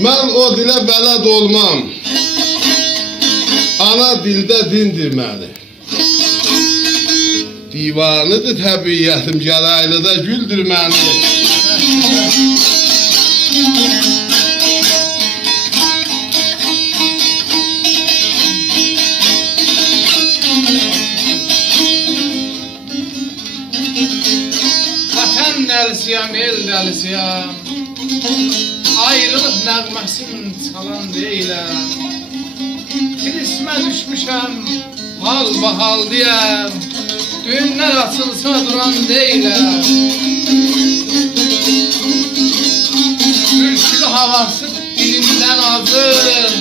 Mən o dilə bələd olmam. Ana dildə dindir məni. Divanıdır təbiyyətim, gəraylı da güldür məni. Vətən dəlisiyəm, el dəlisiyəm. Ayrılıq nəğməsini çalan deyiləm. Kilismə düşmüşəm, hal bahal deyəm. Düğünlər açılsa duran deyiləm. Ürkülü havası dilindən azır.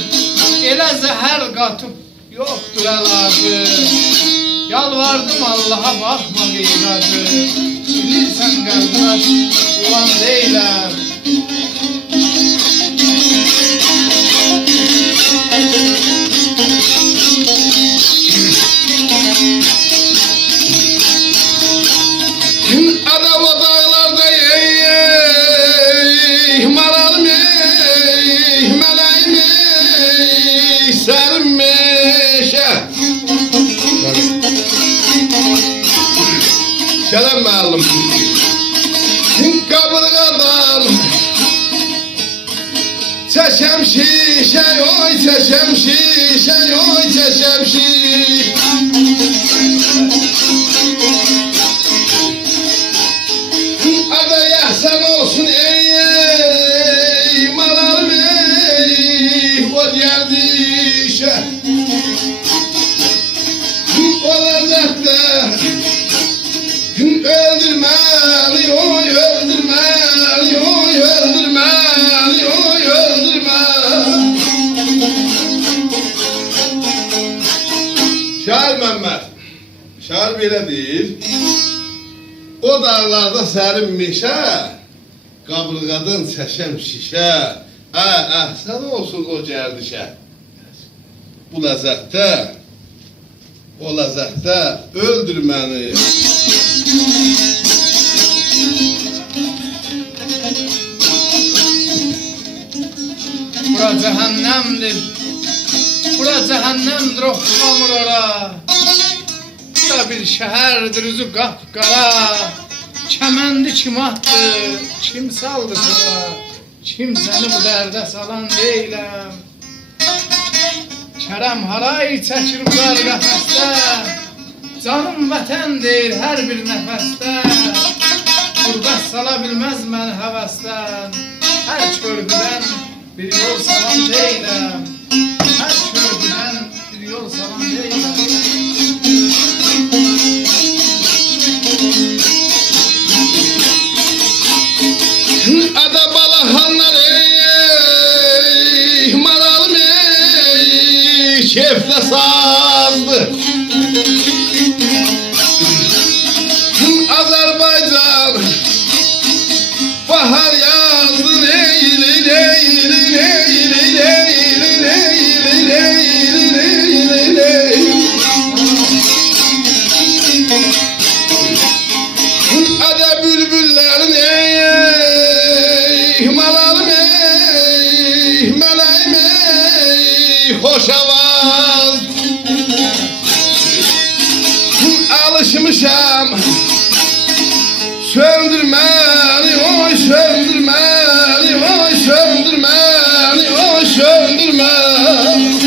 Elə zəhər qatıb yoxdur əlacı. Yalvardım Allaha baxma qeyracı. Bilirsən qəlbimə olan deyiləm. Adam o dağlarda maralım meleğim serim meşe. Selam mağlum. Kaburgadan çeşem şişe, oy çeşem şişe, oy çeşem şişe. Ada yahsan olsun ey malalım ey o geldi işe. Olacak da öldürmeli, oy öldürmeli, oy öldürmeli, oy öldürmeli. Şair Mehmet, şair belə deyil. O dağlarda sərin meşə, qaburğadan çəşəm şişə. Əhsən olsun o gərdişə. Bu ləzzətdə, o ləzzətdə öldür məni. Bura cəhənnəmdir. Bura cəhənnəmdir, oxşamır ora. Bura bir şəhərdir, üzü qapqara. Kəməndi kim atdı, kim saldı sana? Kim səni bu dərdə salan deyiləm. Kərəm haray çəkir ular qəfəsdə. Canım vətən deyir hər bir nəfəsdə. Qürbət sala bilməz məni həvəsdən. Hər körpüdən bir yol salan deyiləm. Hər körpüdən bir yol salan deyiləm. Ada balahanlar ey maralım ey şefle sazdı. Azerbaycan bahar yazdı ey ey ey Ada bülbüllerin ey malalım ey meleğim ey hoş avaz. Alışmışam söndürmeli, oy söndürmeli, oy söndürmeli, oy söndürmeli.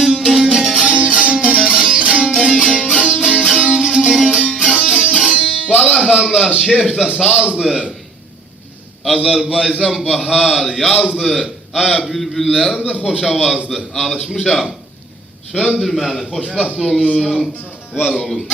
Balahanlar şefte sazdı. Azerbaycan bahar yazdı. Bülbüllerin de hoş avazdı. Alışmışam. Söndürmeni, hoşbaxt olun, var olun.